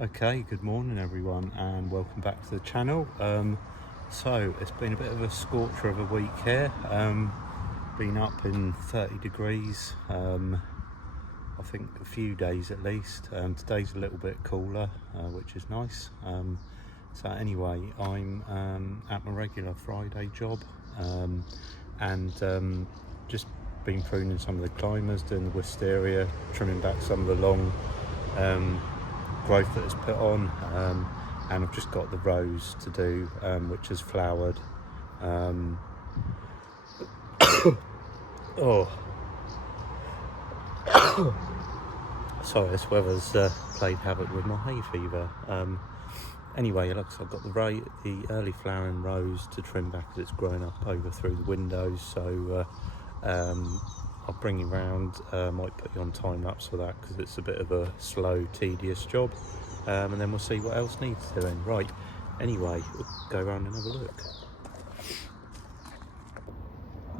Okay, good morning everyone and welcome back to the channel. So it's been a bit of a scorcher of a week here. Been up in 30 degrees, I think a few days at least. Today's a little bit cooler, which is nice. So anyway, I'm at my regular Friday job, and just been pruning some of the climbers, doing the wisteria, trimming back some of the long growth that is put on, and I've just got the rose to do, which has flowered. Oh, sorry, this weather's played havoc with my hay fever. Anyway, like I said, I've got the early flowering rose to trim back as it's growing up over through the windows. So I'll bring you round. Might put you on time lapse for that because it's a bit of a slow, tedious job. And then we'll see what else needs doing. Right. Anyway, we'll go around and have a look.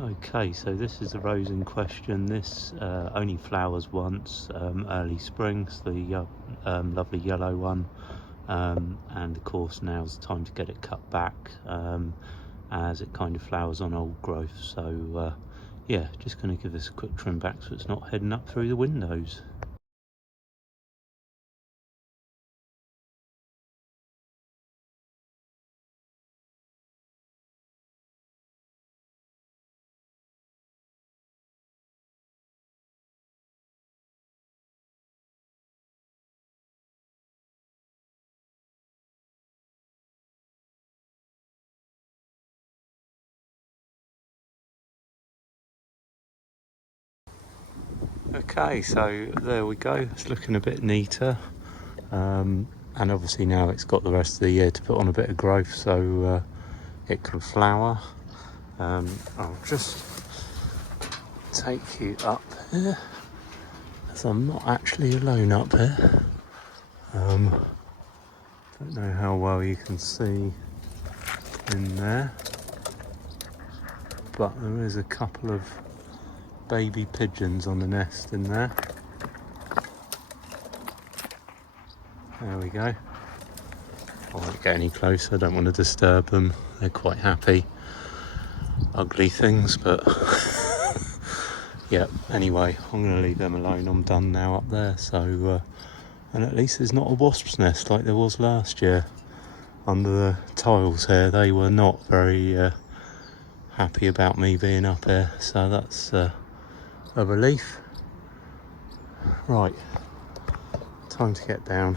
Okay, so this is the rose in question. This only flowers once, early spring, so the lovely yellow one. And of course now's the time to get it cut back, as it kind of flowers on old growth. So yeah, just going to give this a quick trim back so it's not heading up through the windows. Okay, so there we go. It's looking a bit neater, and obviously now it's got the rest of the year to put on a bit of growth, so it can flower. I'll just take you up here, as I'm not actually alone up here. Don't know how well you can see in there, but there is a couple of baby pigeons on the nest in there. There we go. I won't get any closer, I don't want to disturb them. They're quite happy. Ugly things, but yeah, anyway, I'm going to leave them alone. I'm done now up there. So and at least there's not a wasp's nest like there was last year under the tiles here. They were not very happy about me being up here, so that's a relief. Right, time to get down.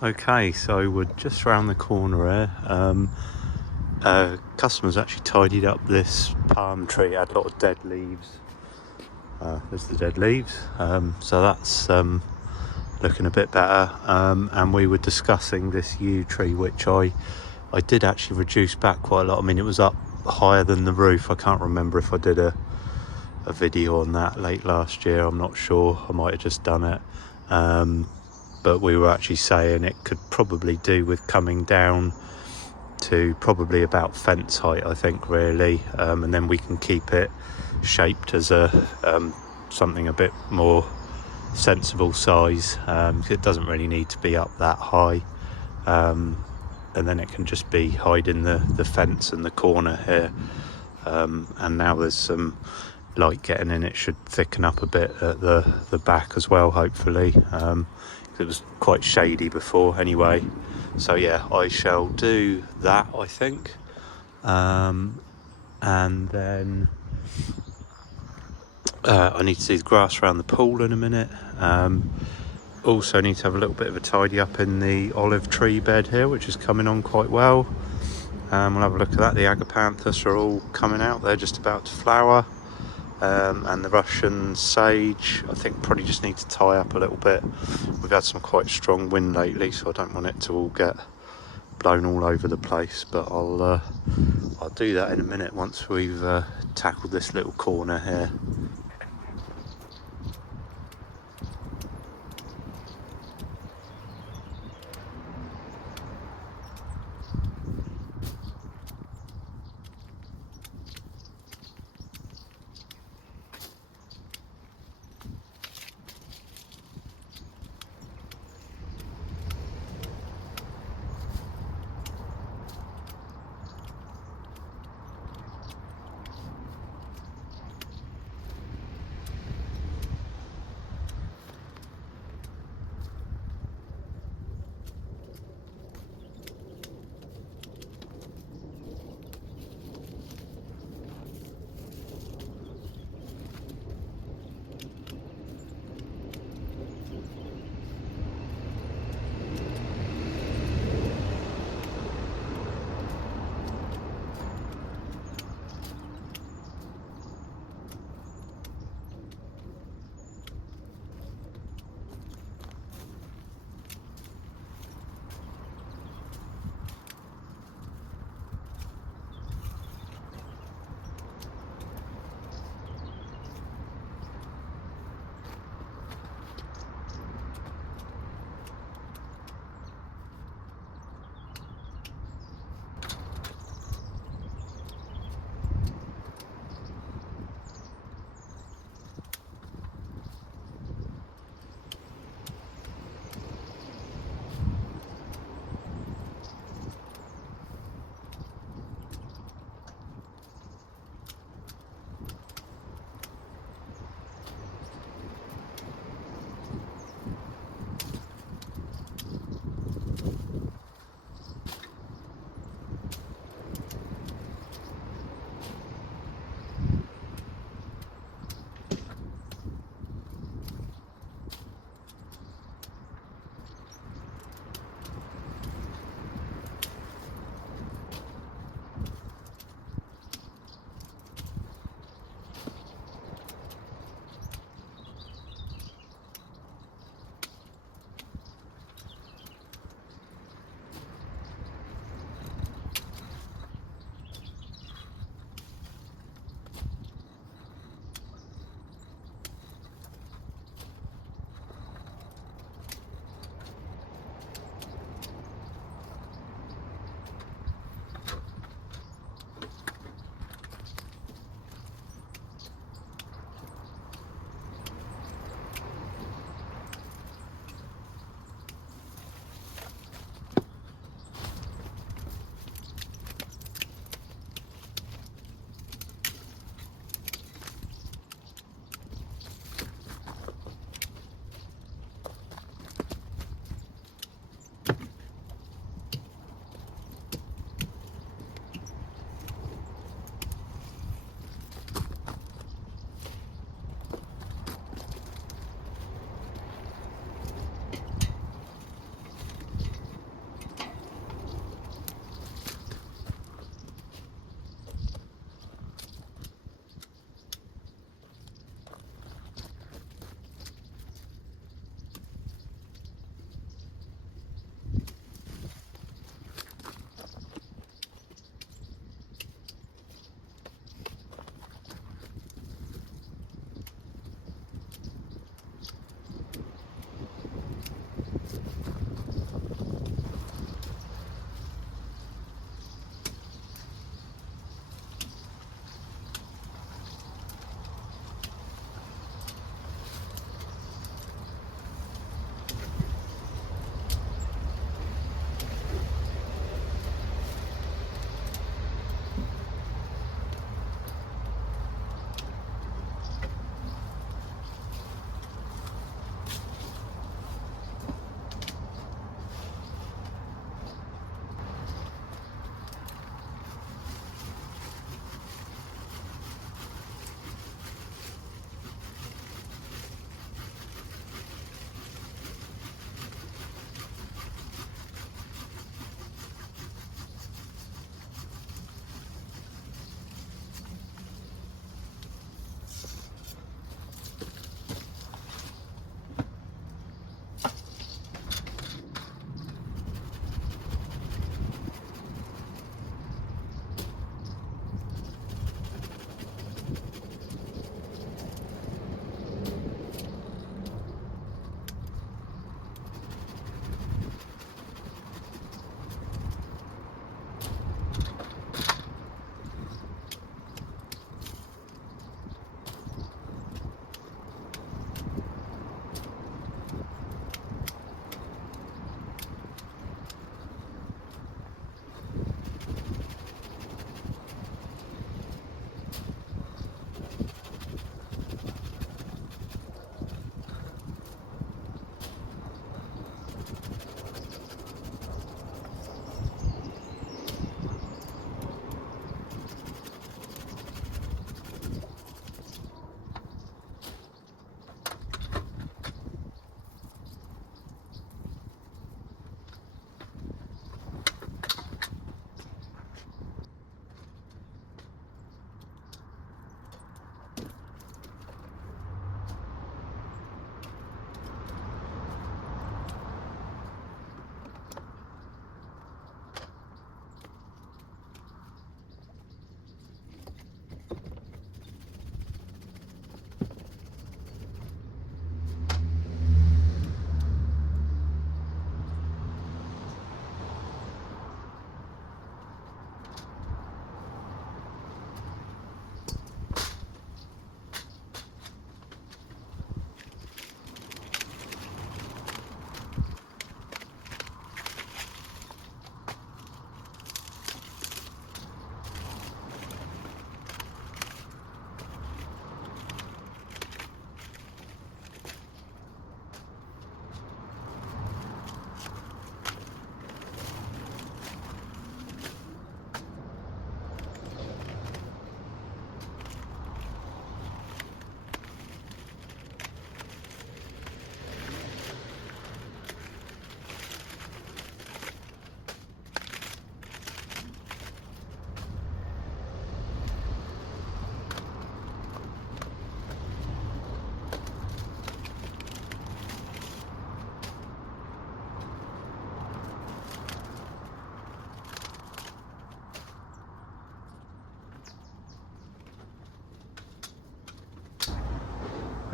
Okay, so we're just around the corner here. Customers actually tidied up this palm tree. It had a lot of dead leaves. There's the dead leaves. So that's looking a bit better. And we were discussing this yew tree, which I did actually reduce back quite a lot. I mean, it was up higher than the roof. I can't remember if I did a video on that late last year. I'm not sure. I might have just done it. But we were actually saying it could probably do with coming down to probably about fence height, I think, really, and then we can keep it shaped as a something a bit more sensible size. It doesn't really need to be up that high, and then it can just be hiding the fence and the corner here. And now there's some light getting in, it should thicken up a bit at the back as well, hopefully. It was quite shady before anyway. So yeah, I shall do that, I think. And then I need to do the grass around the pool in a minute. Also need to have a little bit of a tidy up in the olive tree bed here, which is coming on quite well. We'll have a look at that. The agapanthus are all coming out. They're just about to flower. And the Russian sage, I think, probably just need to tie up a little bit. We've had some quite strong wind lately, so I don't want it to all get blown all over the place, but I'll do that in a minute once we've tackled this little corner here.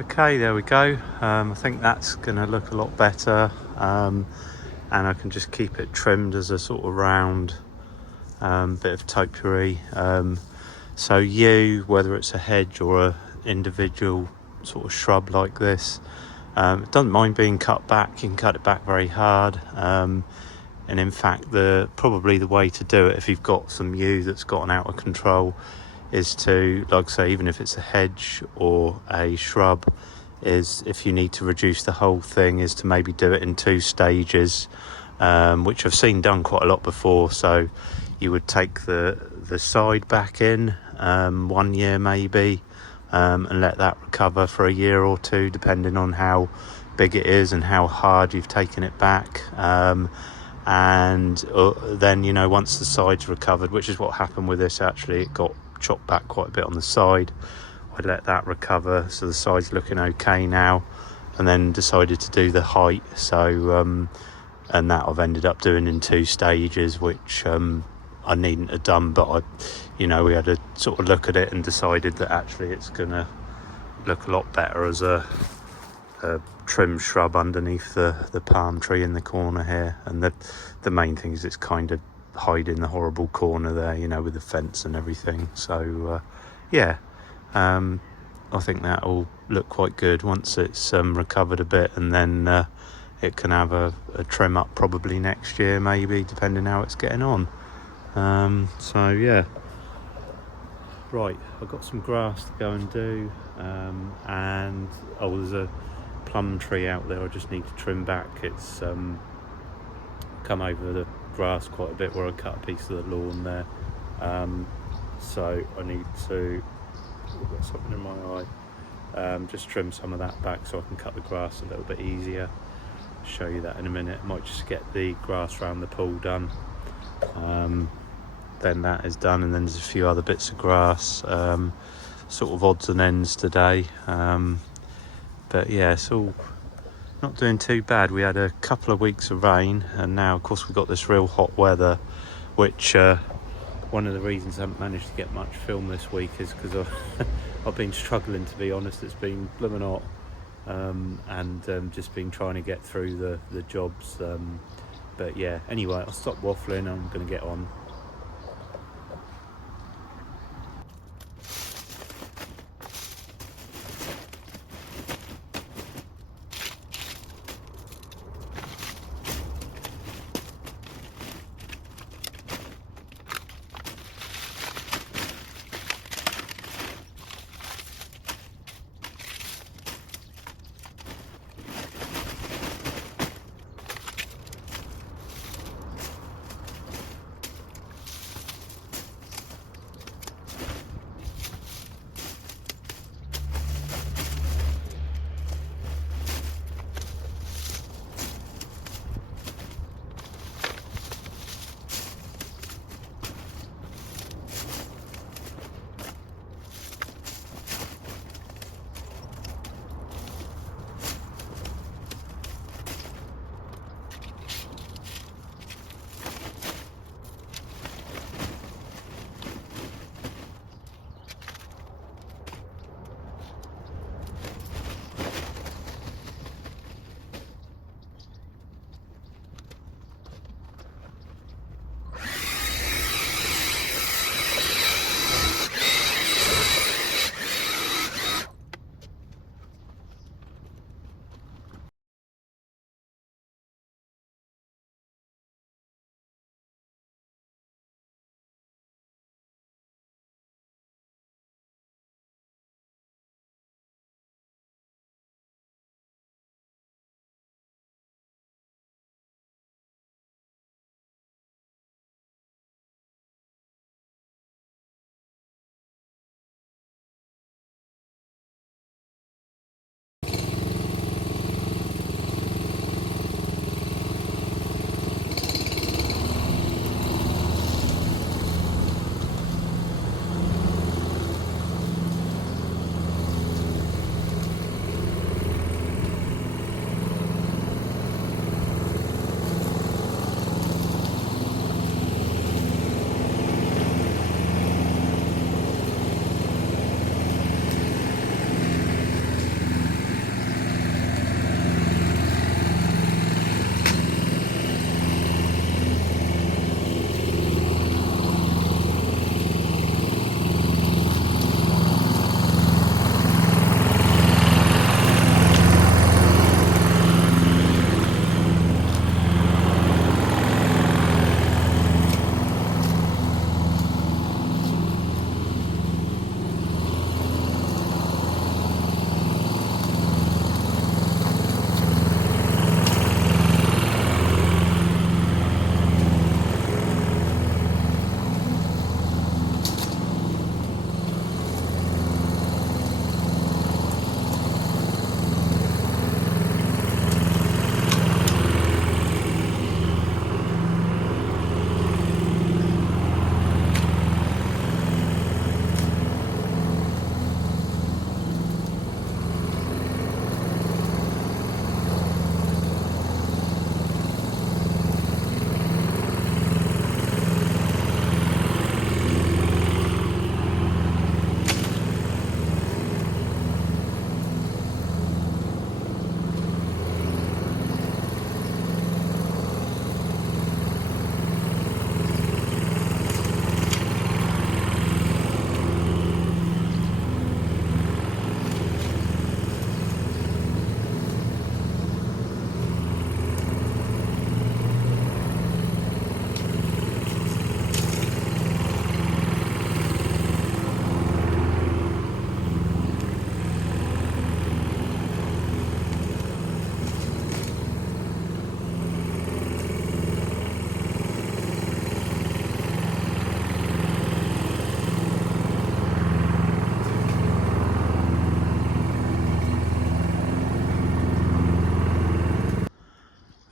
Okay, there we go. I think that's going to look a lot better, and I can just keep it trimmed as a sort of round bit of topiary. So whether it's a hedge or a individual sort of shrub like this, it doesn't mind being cut back. You can cut it back very hard, and in fact probably the way to do it if you've got some yew that's gotten out of control is to, like I say, even if it's a hedge or a shrub, is if you need to reduce the whole thing, is to maybe do it in 2 stages, which I've seen done quite a lot before. So you would take the side back in 1 year maybe, and let that recover for a year or 2, depending on how big it is and how hard you've taken it back. And then, once the side's recovered, which is what happened with this actually, it got chopped back quite a bit on the side. I let that recover, so the side's looking okay now, and then decided to do the height. So and that I've ended up doing in 2 stages, which I needn't have done, but we had to sort of look at it and decided that actually it's gonna look a lot better as a trim shrub underneath the palm tree in the corner here. And the main thing is it's kind of hiding the horrible corner there, with the fence and everything. So I think that'll look quite good once it's recovered a bit, and then it can have a trim up probably next year maybe, depending how it's getting on. Right, I've got some grass to go and do, and there's a plum tree out there I just need to trim back. It's come over the grass quite a bit where I cut a piece of the lawn there, so I need to, I've got something in my eye, just trim some of that back so I can cut the grass a little bit easier. Show you that in a minute. Might just get the grass around the pool done, then that is done, and then there's a few other bits of grass, sort of odds and ends today, but yeah, it's all not doing too bad. We had a couple of weeks of rain, and now of course we've got this real hot weather, which one of the reasons I haven't managed to get much film this week is because I've been struggling, to be honest. It's been blooming hot, and just been trying to get through the jobs, but yeah, anyway, I'll stop waffling. I'm going to get on.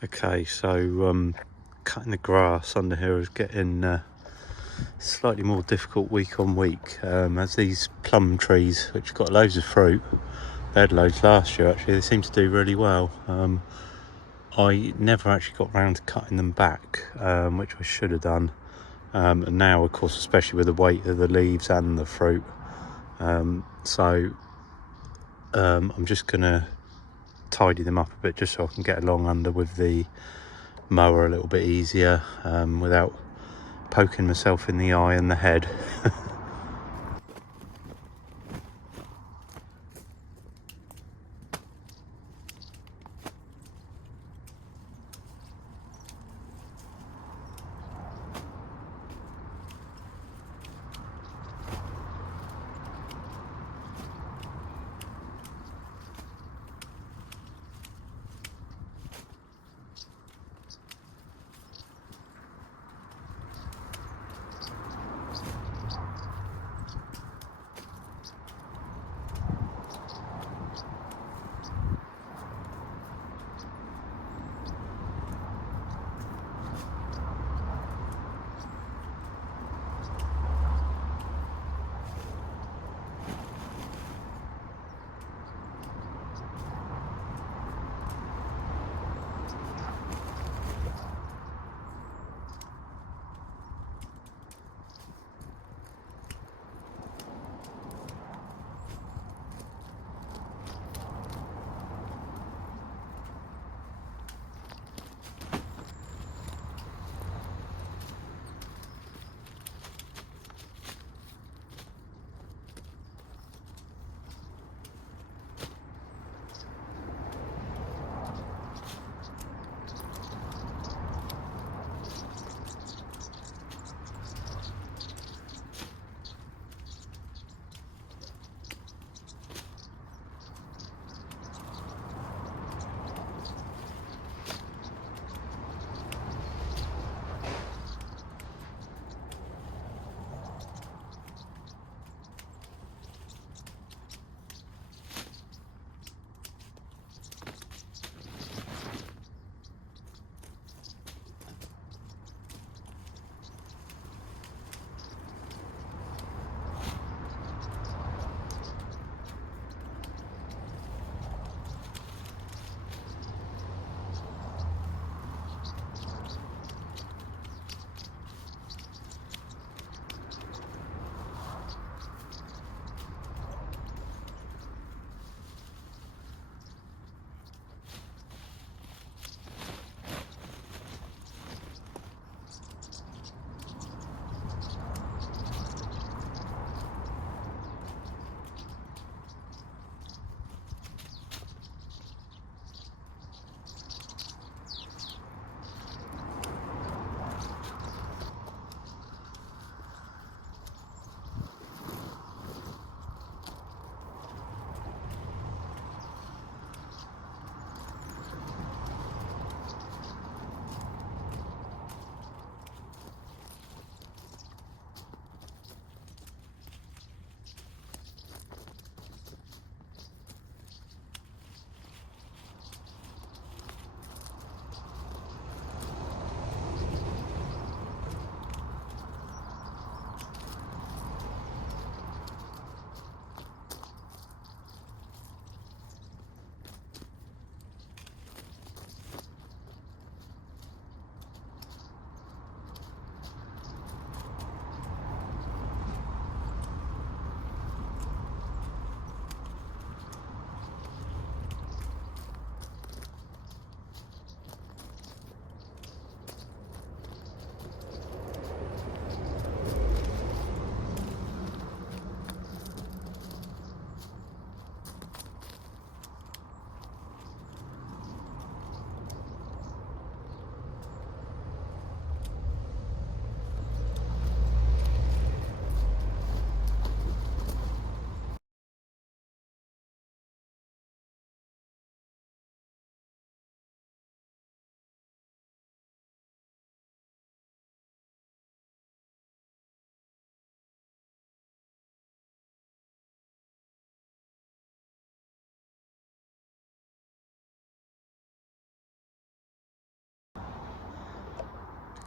Okay, so cutting the grass under here is getting slightly more difficult week on week, as these plum trees, which got loads of fruit, they had loads last year actually, they seem to do really well. I never actually got round to cutting them back, which I should have done, and now of course, especially with the weight of the leaves and the fruit, so I'm just gonna tidy them up a bit just so I can get along under with the mower a little bit easier, without poking myself in the eye and the head.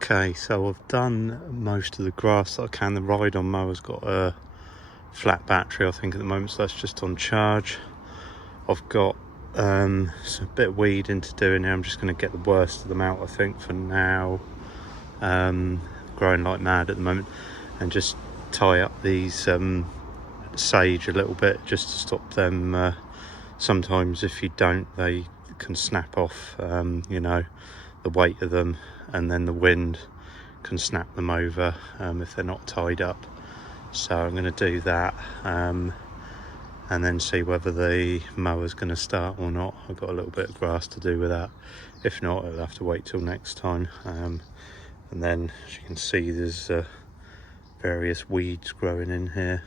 Okay, so I've done most of the grass that I can. The ride-on mower's got a flat battery, I think, at the moment, so that's just on charge. I've got a bit of weeding to do in here. I'm just going to get the worst of them out, I think, for now. Growing like mad at the moment, and just tie up these sage a little bit just to stop them. Sometimes if you don't, they can snap off, you know, the weight of them, and then the wind can snap them over if they're not tied up. So I'm going to do that and then see whether the mower's going to start or not. I've got a little bit of grass to do with that. If not, I'll have to wait till next time. And then, as you can see, there's various weeds growing in here.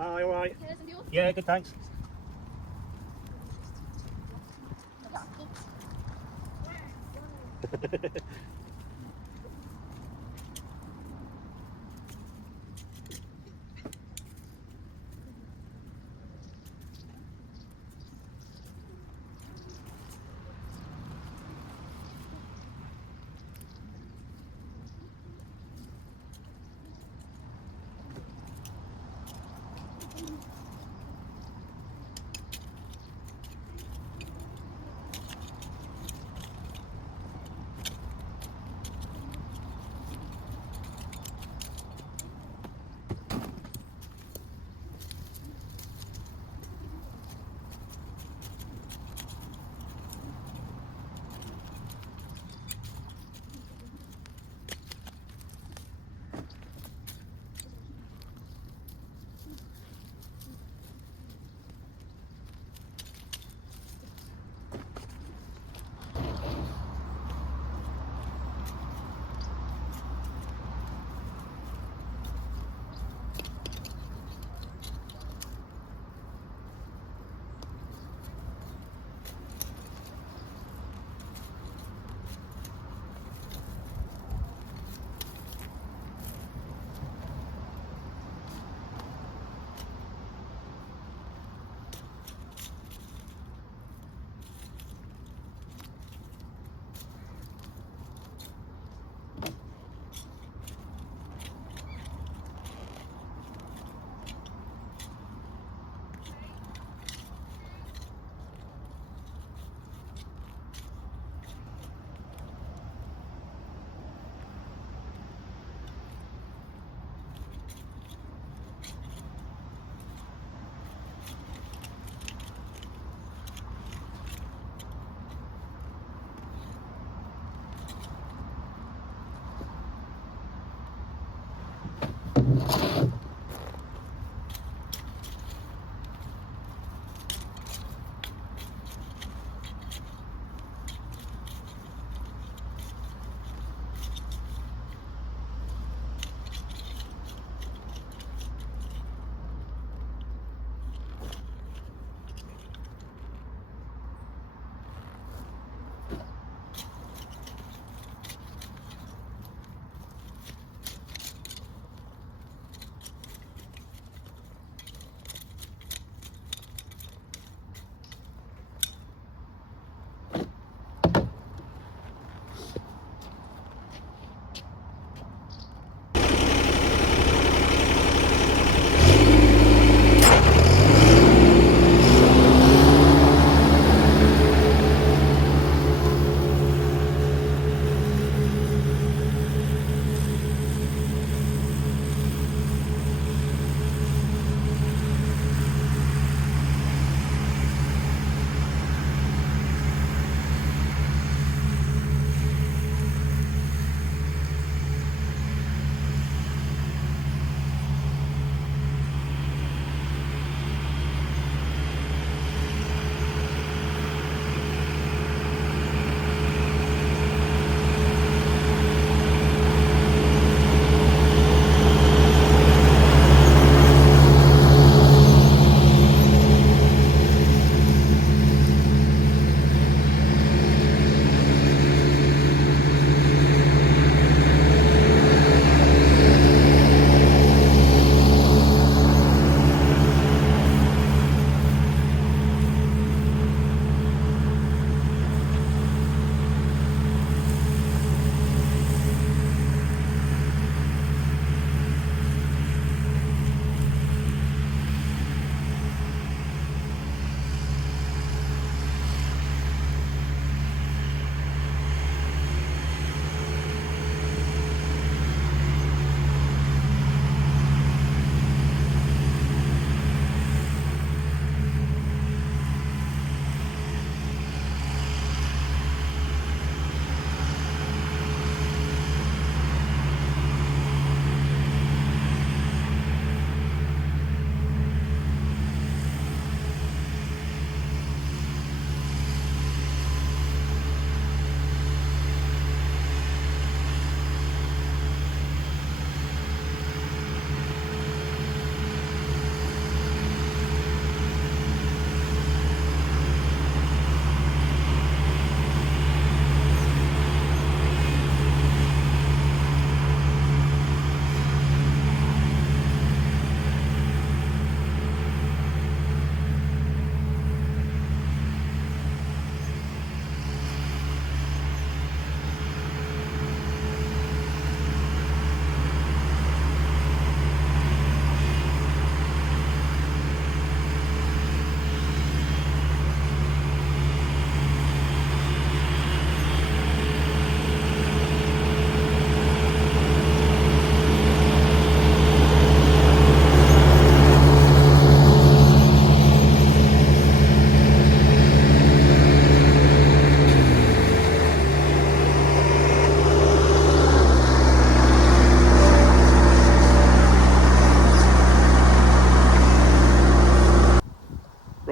Hi, all right. Cheers, and yours? Yeah, good, thanks.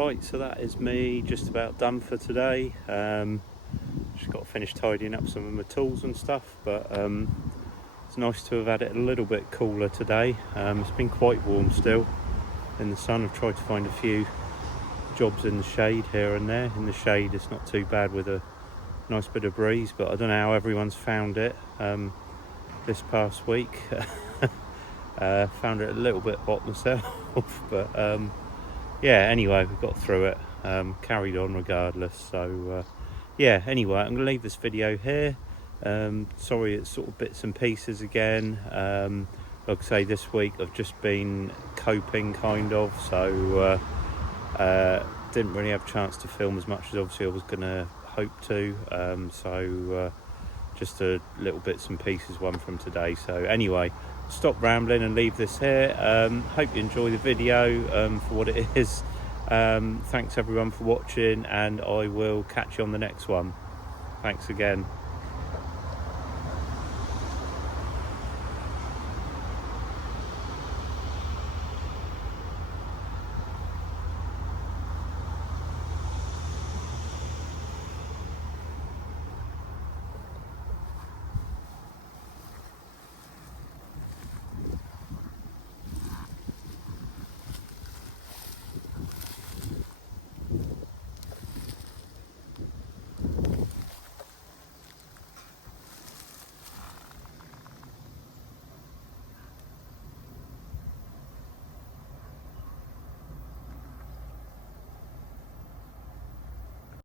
Right, so that is me just about done for today. Just got to finish tidying up some of my tools and stuff, but it's nice to have had it a little bit cooler today. It's been quite warm still in the sun. I've tried to find a few jobs in the shade here and there. In the shade it's not too bad with a nice bit of breeze, but I don't know how everyone's found it this past week. Found it a little bit hot myself, but yeah, anyway, we got through it, carried on regardless. So yeah, anyway, I'm going to leave this video here. Sorry it's sort of bits and pieces again. Like I say, this week I've just been coping kind of, so didn't really have a chance to film as much as obviously I was going to hope to. So just a little bits and pieces one from today. So anyway, stop rambling and leave this here. Hope you enjoy the video for what it is. Thanks everyone for watching, and I will catch you on the next one. Thanks again.